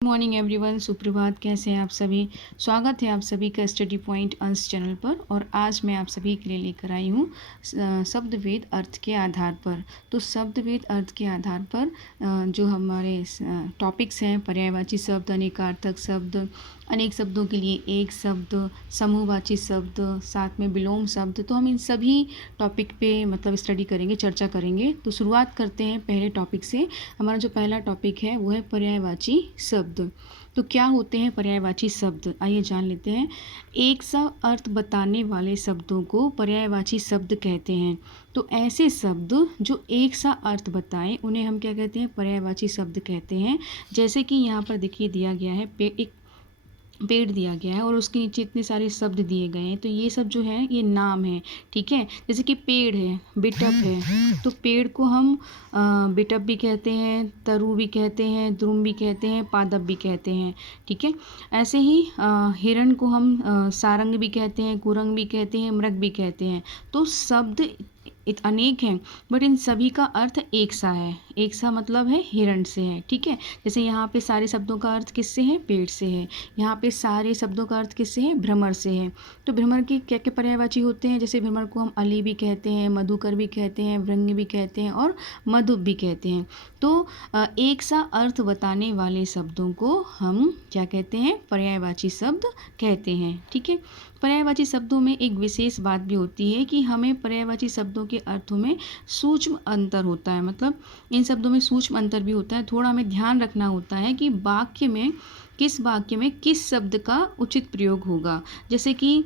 Morning everyone, सुप्रभात। कैसे हैं आप सभी। स्वागत है आप सभी का स्टडी पॉइंट अंश चैनल पर। और आज मैं आप सभी के लिए लेकर आई हूँ शब्दवेद अर्थ के आधार पर। तो शब्दवेद अर्थ के आधार पर जो हमारे टॉपिक्स हैं, पर्यायवाची शब्द, अनेकार्थक शब्द, अनेक शब्दों के लिए एक शब्द, समूहवाची शब्द, साथ में विलोम शब्द, तो हम इन सभी टॉपिक पे मतलब स्टडी करेंगे, चर्चा करेंगे। तो शुरुआत करते हैं पहले टॉपिक से। हमारा जो पहला टॉपिक है वो है पर्यायवाची शब्द। तो क्या होते हैं पर्यायवाची शब्द, आइए जान लेते हैं। एक सा अर्थ बताने वाले शब्दों को पर्यायवाची शब्द कहते हैं। तो ऐसे शब्द जो एक सा अर्थ बताएं उन्हें हम क्या कहते हैं, पर्यायवाची शब्द कहते हैं। जैसे कि यहाँ पर देखिए दिया गया है, एक पेड़ दिया गया है और उसके नीचे इतने सारे शब्द दिए गए हैं। तो ये सब जो है ये नाम है, ठीक है। जैसे कि पेड़ है, बिटप है, तो पेड़ को हम बिटप भी कहते हैं, तरु भी कहते हैं, द्रुम भी कहते हैं, पादप भी कहते हैं, ठीक है। ऐसे ही हिरण को हम सारंग भी कहते हैं, कुरंग भी कहते हैं, मृग भी कहते हैं। तो शब्द अनेक हैं बट इन सभी का अर्थ एक सा है। एक सा मतलब है हिरण से है, ठीक है। जैसे यहाँ पे सारे शब्दों का अर्थ किससे है, पेड़ से है। यहाँ पे सारे शब्दों का अर्थ किससे है, भ्रमर से है। तो भ्रमर के क्या क्या पर्यायवाची होते हैं, जैसे भ्रमर को हम अली भी कहते हैं, मधुकर भी कहते हैं, भृंग भी कहते हैं और मधुप भी कहते हैं। तो एक सा अर्थ बताने वाले शब्दों को हम क्या कहते हैं, पर्यायवाची शब्द कहते हैं, ठीक है। पर्यायवाची शब्दों में एक विशेष बात भी होती है कि हमें पर्यायवाची शब्दों के अर्थों में सूक्ष्म अंतर होता है। मतलब इन शब्दों में सूक्ष्म अंतर भी होता है। थोड़ा हमें ध्यान रखना होता है कि वाक्य में किस शब्द का उचित प्रयोग होगा। जैसे कि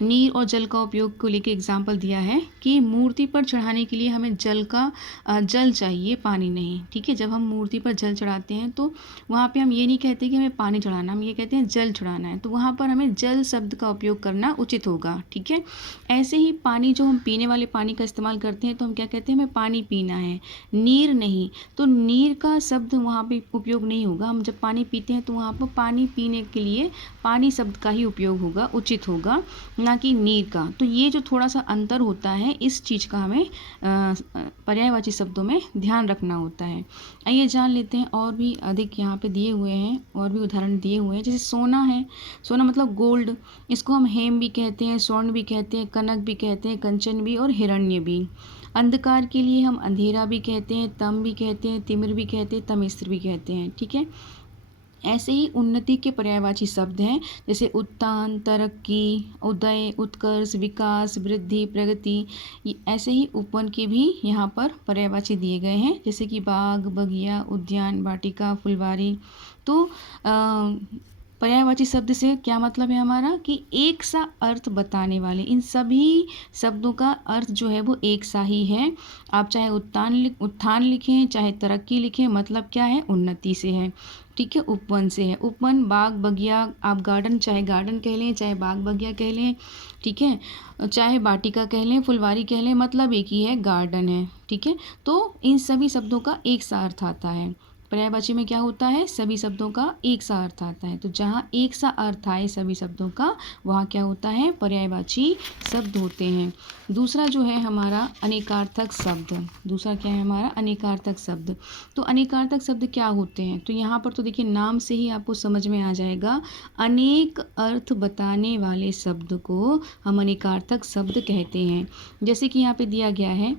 नीर और जल का उपयोग को लेकर एग्जाम्पल दिया है कि मूर्ति पर चढ़ाने के लिए हमें जल चाहिए, पानी नहीं, ठीक है। जब हम मूर्ति पर जल चढ़ाते हैं तो वहाँ पे हम ये नहीं कहते कि हमें पानी चढ़ाना, हम ये कहते हैं जल चढ़ाना है। तो वहाँ पर हमें जल शब्द का उपयोग करना उचित होगा, ठीक है। ऐसे ही पानी, जो हम पीने वाले पानी का इस्तेमाल करते हैं तो हम क्या कहते हैं, हमें पानी पीना है, नीर नहीं। तो नीर का शब्द वहाँ पे उपयोग नहीं होगा। हम जब पानी पीते हैं तो वहाँ पर पानी पीने के लिए पानी शब्द का ही उपयोग होगा, उचित होगा, ना कि नीर का। तो ये जो थोड़ा सा अंतर होता है, इस चीज़ का हमें पर्यायवाची शब्दों में ध्यान रखना होता है। आइए जान लेते हैं और भी अधिक यहाँ पे दिए हुए हैं, और भी उदाहरण दिए हुए हैं। जैसे सोना है, सोना मतलब गोल्ड, इसको हम हेम भी कहते हैं, स्वर्ण भी कहते हैं, कनक भी कहते हैं, कंचन भी और हिरण्य भी। अंधकार के लिए हम अंधेरा भी कहते हैं, तम भी कहते हैं, तिमिर भी कहते हैं, तमिस्र भी कहते हैं, ठीक है। ऐसे ही उन्नति के पर्यायवाची शब्द हैं, जैसे उत्थान, तरक्की, उदय, उत्कर्ष, विकास, वृद्धि, प्रगति। ऐसे ही उपवन के भी यहाँ पर पर्यायवाची दिए गए हैं, जैसे कि बाग, बगिया, उद्यान, वाटिका, फुलवारी। तो पर्यायवाची शब्द से क्या मतलब है हमारा, कि एक सा अर्थ बताने वाले इन सभी शब्दों का अर्थ जो है वो एक सा ही है। आप चाहे उत्थान लिखें, चाहे तरक्की लिखें, मतलब क्या है, उन्नति से है, ठीक है, उपवन से है। उपवन, बाग, बगिया, आप गार्डन चाहे गार्डन कह लें, चाहे बाग बगिया कह लें, ठीक है, चाहे वाटिका कह लें, फुलवारी कह लें, मतलब एक ही है, गार्डन है, ठीक है। तो इन सभी शब्दों का एक सा अर्थ आता है। पर्यायवाची में क्या होता है, सभी शब्दों का एक सा अर्थ आता है। तो जहाँ एक सा अर्थ आए सभी शब्दों का, वहाँ क्या होता है, पर्यायवाची शब्द होते हैं। दूसरा जो है हमारा अनेकार्थक शब्द। दूसरा क्या है हमारा, अनेकार्थक शब्द। तो अनेकार्थक शब्द क्या होते हैं, तो यहाँ पर तो देखिए नाम से ही आपको समझ में आ जाएगा। अनेक अर्थ बताने वाले शब्द को हम अनेकार्थक शब्द कहते हैं। जैसे कि यहाँ पे दिया गया है,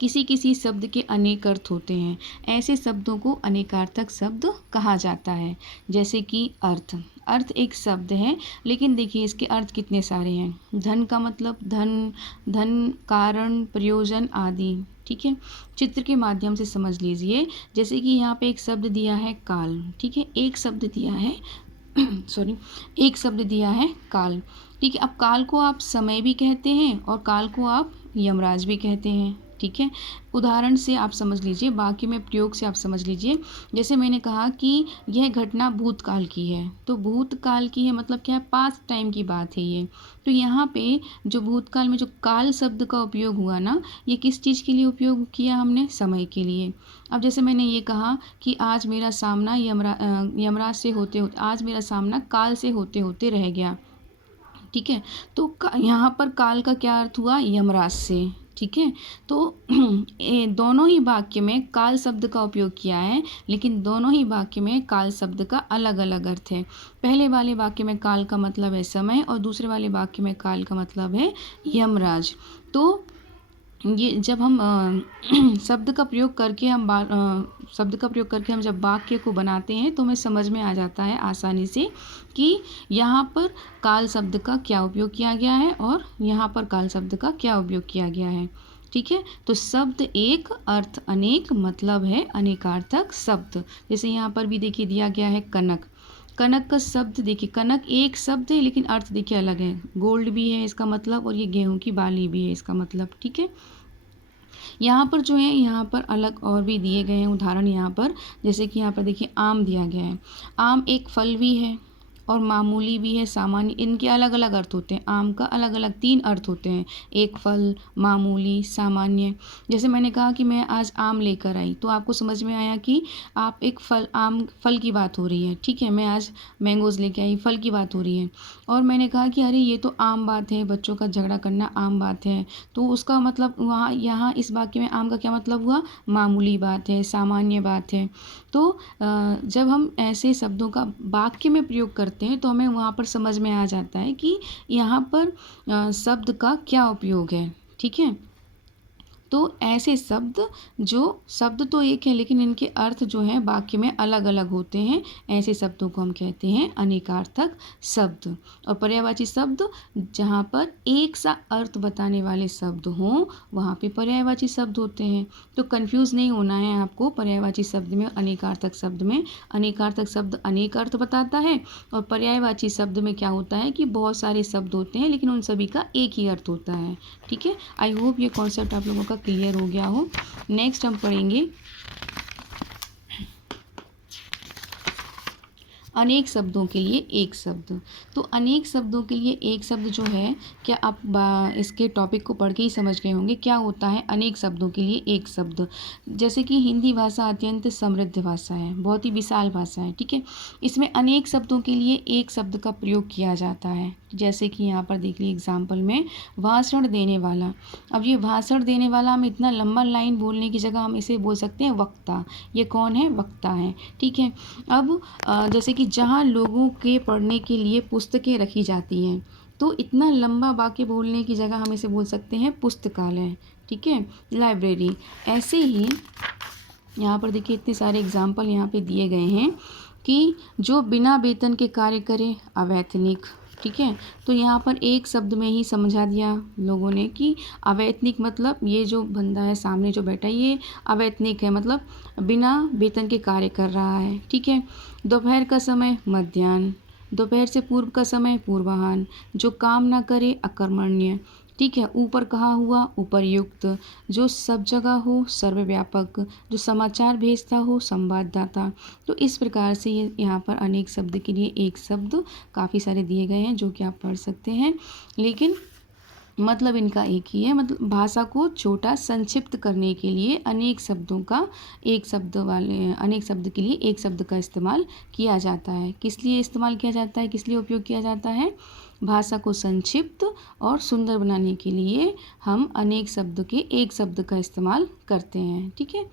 किसी किसी शब्द के अनेक अर्थ होते हैं, ऐसे शब्दों को अनेकार्थक शब्द कहा जाता है। जैसे कि अर्थ एक शब्द है, लेकिन देखिए इसके अर्थ कितने सारे हैं। धन का मतलब धन, कारण, प्रयोजन आदि, ठीक है। चित्र के माध्यम से समझ लीजिए। जैसे कि यहाँ पे एक शब्द दिया है काल, ठीक है, एक शब्द दिया है एक शब्द दिया है काल, ठीक है। अब काल को आप समय भी कहते हैं और काल को आप यमराज भी कहते हैं, ठीक है। उदाहरण से आप समझ लीजिए, वाक्य में प्रयोग से आप समझ लीजिए। जैसे मैंने कहा कि यह घटना भूतकाल की है, तो भूतकाल की है मतलब क्या है, पास्ट टाइम की बात है ये। तो यहाँ पे जो भूतकाल में जो काल शब्द का उपयोग हुआ ना, ये किस चीज़ के लिए उपयोग किया हमने, समय के लिए। अब जैसे मैंने ये कहा कि आज मेरा सामना यमराज से होते होते, आज मेरा सामना काल से होते होते रह गया, ठीक है। तो यहाँ पर काल का क्या अर्थ हुआ, यमराज से, ठीक है। तो दोनों ही वाक्य में काल शब्द का उपयोग किया है, लेकिन दोनों ही वाक्य में काल शब्द का अलग अलग अर्थ है। पहले वाले वाक्य में काल का मतलब है समय और दूसरे वाले वाक्य में काल का मतलब है यमराज। तो ये जब हम शब्द का प्रयोग करके शब्द का प्रयोग करके हम जब वाक्य को बनाते हैं तो हमें समझ में आ जाता है आसानी से कि यहाँ पर काल शब्द का क्या उपयोग किया गया है और यहाँ पर काल शब्द का क्या उपयोग किया गया है। ठीक है। तो शब्द एक अर्थ अनेक मतलब है अनेकार्थक शब्द। जैसे यहाँ पर भी देखिए दिया गया है कनक। कनक का शब्द देखिए, कनक एक शब्द है लेकिन अर्थ देखिए अलग है। गोल्ड भी है इसका मतलब और ये गेहूं की बाली भी है इसका मतलब। ठीक है। यहाँ पर जो है यहाँ पर अलग और भी दिए गए हैं उदाहरण यहाँ पर, जैसे कि यहाँ पर देखिए आम दिया गया है। आम एक फल भी है और मामूली भी है, सामान्य। इनके अलग अलग अर्थ होते हैं। आम का अलग अलग 3 अर्थ होते हैं, एक फल, मामूली, सामान्य। जैसे मैंने कहा कि मैं आज आम लेकर आई, तो आपको समझ में आया कि आप एक आम फल की बात हो रही है। ठीक है। मैं आज मैंगोज़ लेके आई, फल की बात हो रही है। और मैंने कहा कि अरे ये तो आम बात है, बच्चों का झगड़ा करना आम बात है। तो उसका मतलब वहाँ यहाँ इस वाक्य में आम का क्या मतलब हुआ? मामूली बात है, सामान्य बात है। तो जब हम ऐसे शब्दों का वाक्य में प्रयोग करते हैं तो हमें वहाँ पर समझ में आ जाता है कि यहाँ पर शब्द का क्या उपयोग है। ठीक है। तो ऐसे शब्द जो शब्द तो एक है लेकिन इनके अर्थ जो हैं वाक्य में अलग अलग होते हैं, ऐसे शब्दों को हम कहते हैं अनेकार्थक शब्द। और पर्यायवाची शब्द जहाँ पर एक सा अर्थ बताने वाले शब्द हों वहाँ पे पर्यायवाची शब्द होते हैं। तो कंफ्यूज नहीं होना है आपको पर्यायवाची शब्द में, अनेकार्थक शब्द में। अनेकार्थक शब्द अनेक अर्थ बताता है और पर्यायवाची शब्द में क्या होता है कि बहुत सारे शब्द होते हैं लेकिन उन सभी का एक ही अर्थ होता है। ठीक है। आई होप ये कॉन्सेप्ट आप लोगों का क्लियर हो गया हो। नेक्स्ट हम पढ़ेंगे अनेक शब्दों के लिए एक शब्द। तो अनेक शब्दों के लिए एक शब्द जो है, क्या आप इसके टॉपिक को पढ़ के ही समझ गए होंगे क्या होता है अनेक शब्दों के लिए एक शब्द। जैसे कि हिंदी भाषा अत्यंत समृद्ध भाषा है, बहुत ही विशाल भाषा है। ठीक है। इसमें अनेक शब्दों के लिए एक शब्द का प्रयोग किया जाता है। जैसे कि यहाँ पर देख लीजिए एग्जाम्पल में भाषण देने वाला। अब ये भाषण देने वाला, हम इतना लंबा लाइन बोलने की जगह हम इसे बोल सकते हैं वक्ता। ये कौन है? वक्ता है। ठीक है। अब जैसे कि जहाँ लोगों के पढ़ने के लिए पुस्तकें रखी जाती हैं, तो इतना लंबा वाक्य बोलने की जगह हम इसे बोल सकते हैं पुस्तकालय। ठीक है। लाइब्रेरी। ऐसे ही यहाँ पर देखिए इतने सारे एग्जाम्पल यहाँ पे दिए गए हैं कि जो बिना वेतन के कार्य करे अवैतनिक। ठीक है। तो यहाँ पर एक शब्द में ही समझा दिया लोगों ने कि अवैतनिक मतलब ये जो बंदा है सामने जो बैठा है ये अवैतनिक है, मतलब बिना वेतन के कार्य कर रहा है। ठीक है। दोपहर का समय मध्याह्न, दोपहर से पूर्व का समय पूर्वाह्न, जो काम ना करे अकर्मण्य। ठीक है। ऊपर कहा हुआ उपर्युक्त, जो सब जगह हो सर्वव्यापक, जो समाचार भेजता हो संवाददाता। तो इस प्रकार से ये यहाँ पर अनेक शब्द के लिए एक शब्द काफ़ी सारे दिए गए हैं जो कि आप पढ़ सकते हैं, लेकिन मतलब इनका एक ही है। मतलब भाषा को छोटा संक्षिप्त करने के लिए अनेक शब्दों का एक शब्द वाले अनेक शब्द के लिए एक शब्द का इस्तेमाल किया जाता है। किस लिए इस्तेमाल किया जाता है, किस लिए उपयोग किया जाता है? भाषा को संक्षिप्त और सुंदर बनाने के लिए हम अनेक शब्द के एक शब्द का इस्तेमाल करते हैं। ठीक है।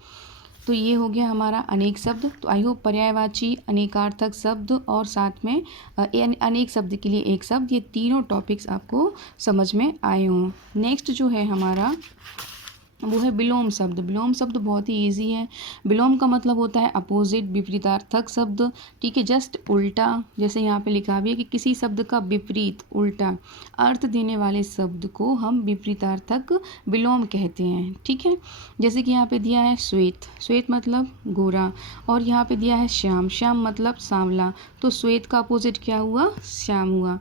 तो ये हो गया हमारा अनेक शब्द। तो आई होप पर्यायवाची, अनेकार्थक शब्द और साथ में अनेक शब्द के लिए एक शब्द, ये तीनों टॉपिक्स आपको समझ में आए हों। नेक्स्ट जो है हमारा वो है विलोम शब्द। विलोम शब्द बहुत ही इजी है। विलोम का मतलब होता है अपोजिट, विपरीतार्थक शब्द। ठीक है। जस्ट उल्टा। जैसे यहाँ पे लिखा भी है कि किसी शब्द का विपरीत, उल्टा अर्थ देने वाले शब्द को हम विपरीतार्थक विलोम कहते हैं। ठीक है। जैसे कि यहाँ पे दिया है श्वेत, श्वेत मतलब गोरा, और यहाँ पे दिया है श्याम, श्याम मतलब सांवला। तो श्वेत का अपोजिट क्या हुआ? श्याम हुआ।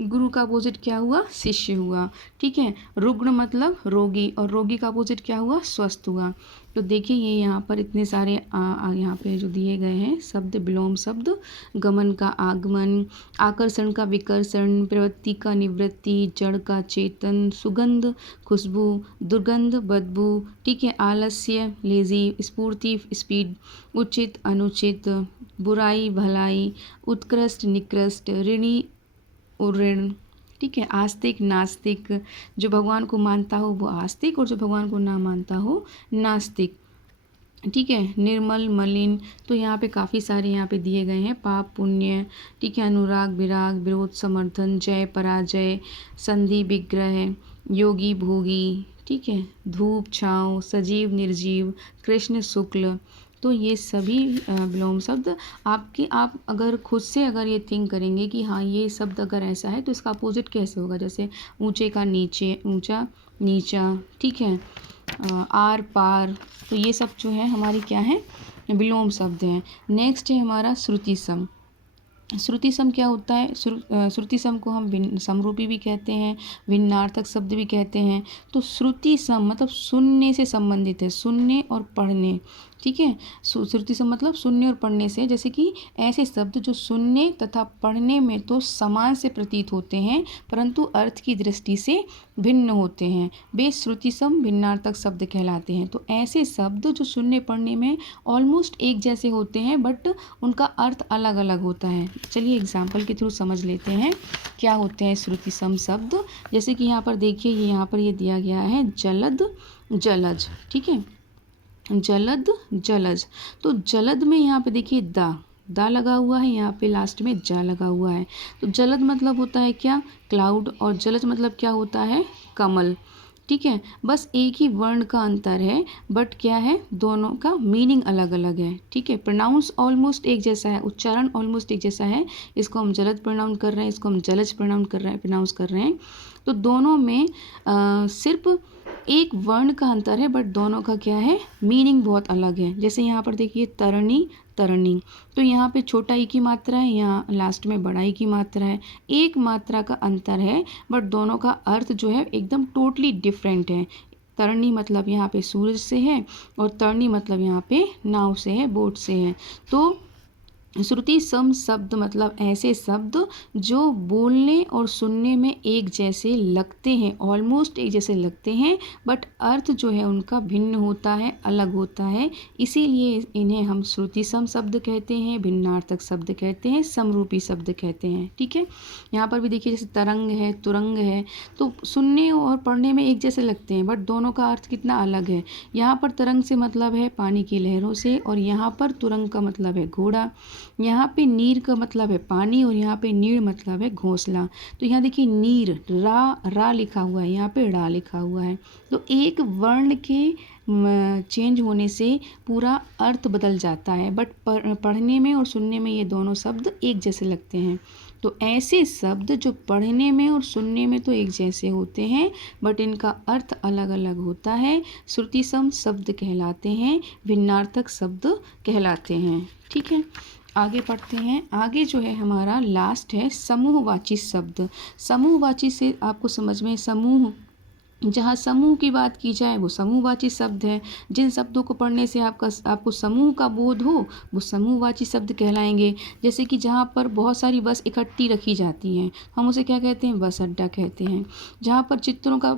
गुरु का अपोजिट क्या हुआ? शिष्य हुआ। ठीक है। रुग्ण मतलब रोगी, और रोगी का अपोजिट क्या हुआ? स्वस्थ हुआ। तो देखिए ये यहाँ पर इतने सारे यहाँ पे जो दिए गए हैं शब्द, विलोम शब्द। गमन का आगमन, आकर्षण का विकर्षण, प्रवृत्ति का निवृत्ति, जड़ का चेतन, सुगंध खुशबू, दुर्गंध बदबू। ठीक है। आलस्य लेजी, स्फूर्ति स्पीड, उचित अनुचित, बुराई भलाई, उत्कृष्ट निकृष्ट, ऋणी ऋण। ठीक है। आस्तिक नास्तिक, जो भगवान को मानता हो वो आस्तिक और जो भगवान को ना मानता हो नास्तिक, ठीक है। निर्मल मलिन, तो यहाँ पे काफ़ी सारे यहाँ पे दिए गए हैं। पाप पुण्य, ठीक है। अनुराग विराग, विरोध समर्थन, जय पराजय, संधि विग्रह, योगी भोगी, ठीक है। धूप छाँव, सजीव निर्जीव, कृष्ण शुक्ल, तो ये सभी विलोम शब्द आप अगर खुद से अगर ये थिंक करेंगे कि हाँ ये शब्द अगर ऐसा है तो इसका अपोजिट कैसे होगा, जैसे ऊंचे का नीचे, ऊंचा नीचा, ठीक है। आर पार, तो ये सब जो है हमारी क्या है, विलोम शब्द हैं। नेक्स्ट है हमारा श्रुति सम। श्रुति सम क्या होता है, श्रुति सम को हम समरूपी भी कहते हैं, भिन्नार्थक शब्द भी कहते हैं। तो श्रुति सम मतलब सुनने से संबंधित है, सुनने और पढ़ने, ठीक है। श्रुति सम मतलब सुनने और पढ़ने से, जैसे कि ऐसे शब्द जो सुनने तथा पढ़ने में तो समान से प्रतीत होते हैं परंतु अर्थ की दृष्टि से भिन्न होते हैं, वे श्रुति सम भिन्नार्थक शब्द कहलाते हैं। तो ऐसे शब्द जो सुनने पढ़ने में ऑलमोस्ट एक जैसे होते हैं बट उनका अर्थ अलग अलग होता है। चलिए एग्जाम्पल के थ्रू समझ लेते हैं क्या होते हैं श्रुति सम शब्द। जैसे कि यहाँ पर देखिए, यहाँ पर ये दिया गया है जलद जलज, ठीक है। जलद जलज, तो जलद में यहाँ पे देखिए दा लगा हुआ है, यहाँ पे लास्ट में जा लगा हुआ है। तो जलद मतलब होता है क्या, क्लाउड, और जलज मतलब क्या होता है, कमल, ठीक है। बस एक ही वर्ण का अंतर है बट क्या है, दोनों का मीनिंग अलग अलग है, ठीक है। प्रोनाउंस ऑलमोस्ट एक जैसा है, उच्चारण ऑलमोस्ट एक जैसा है। इसको हम जलद प्रोनाउंस कर रहे हैं, इसको हम जलज प्रोनाउंस कर रहे हैं। तो दोनों में सिर्फ एक वर्ण का अंतर है बट दोनों का क्या है, मीनिंग बहुत अलग है। जैसे यहाँ पर देखिए तरणी तरनी, तो यहाँ पे छोटा ई की मात्रा है, यहाँ लास्ट में बड़ा ई की मात्रा है, एक मात्रा का अंतर है बट दोनों का अर्थ जो है एकदम टोटली डिफरेंट है। तरनी मतलब यहाँ पे सूरज से है और तरनी मतलब यहाँ पे नाव से है, बोट से है। तो श्रुति सम शब्द मतलब ऐसे शब्द जो बोलने और सुनने में एक जैसे लगते हैं, ऑलमोस्ट एक जैसे लगते हैं बट अर्थ जो है उनका भिन्न होता है, अलग होता है, इसीलिए इन्हें हम श्रुति सम शब्द कहते हैं, भिन्नार्थक शब्द कहते हैं, समरूपी शब्द कहते हैं, ठीक है। यहाँ पर भी देखिए जैसे तरंग है, तुरंग है, तो सुनने और पढ़ने में एक जैसे लगते हैं बट दोनों का अर्थ कितना अलग है। यहाँ पर तरंग से मतलब है पानी की लहरों से और यहाँ पर तुरंग का मतलब है घोड़ा, यहाँ पे नीर का मतलब है पानी और यहाँ पे नीर मतलब है घोंसला। तो यहाँ देखिए नीर रा लिखा हुआ है, यहाँ पे ड़ा लिखा हुआ है। तो एक वर्ण के चेंज होने से पूरा अर्थ बदल जाता है बट पढ़ने में और सुनने में ये दोनों शब्द एक जैसे लगते हैं। तो ऐसे शब्द जो पढ़ने में और सुनने में तो एक जैसे होते हैं बट इनका अर्थ अलग अलग होता है, श्रुति सम शब्द कहलाते हैं, भिन्नार्थक शब्द कहलाते हैं, ठीक है। आगे पढ़ते हैं। आगे जो है हमारा लास्ट है समूहवाची शब्द। समूहवाची से आपको समझ में, समूह, जहाँ समूह की बात की जाए वो समूहवाची शब्द है। जिन शब्दों को पढ़ने से आपको समूह का बोध हो वो समूहवाची शब्द कहलाएंगे। जैसे कि जहाँ पर बहुत सारी बस इकट्ठी रखी जाती हैं हम उसे क्या कहते हैं, बस अड्डा कहते हैं। जहाँ पर चित्रों का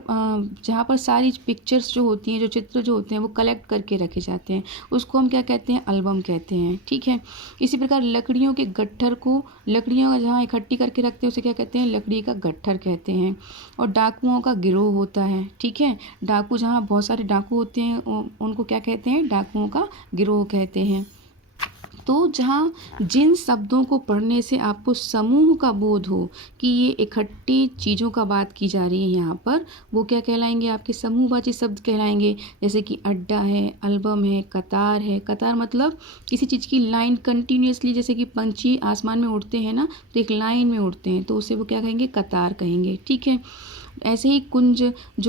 जहाँ पर सारी पिक्चर्स जो होती हैं, जो चित्र जो होते हैं वो कलेक्ट करके रखे जाते हैं, उसको हम क्या कहते हैं, एल्बम कहते हैं, ठीक है। इसी प्रकार लकड़ियों के गट्ठर को, लकड़ियों का जहाँ इकट्ठी करके रखते हैं उसे क्या कहते हैं, लकड़ी का गट्ठर कहते हैं। और डाकुओं का गिरोह होता है, ठीक है। डाकू, जहाँ बहुत सारे डाकू होते हैं उनको क्या कहते हैं, डाकुओं का गिरोह कहते हैं। तो जहाँ जिन शब्दों को पढ़ने से आपको समूह का बोध हो कि ये इकट्ठी चीज़ों का बात की जा रही है यहाँ पर, वो क्या कहलाएंगे, आपके समूहवाची शब्द कहलाएंगे। जैसे कि अड्डा है, एल्बम है, कतार है। कतार मतलब किसी चीज़ की लाइन कंटिन्यूसली, जैसे कि पंछी आसमान में उड़ते हैं ना, तो एक लाइन में उड़ते हैं तो उसे वो क्या कहेंगे, कतार कहेंगे, ठीक है। ऐसे ही कुंज, जो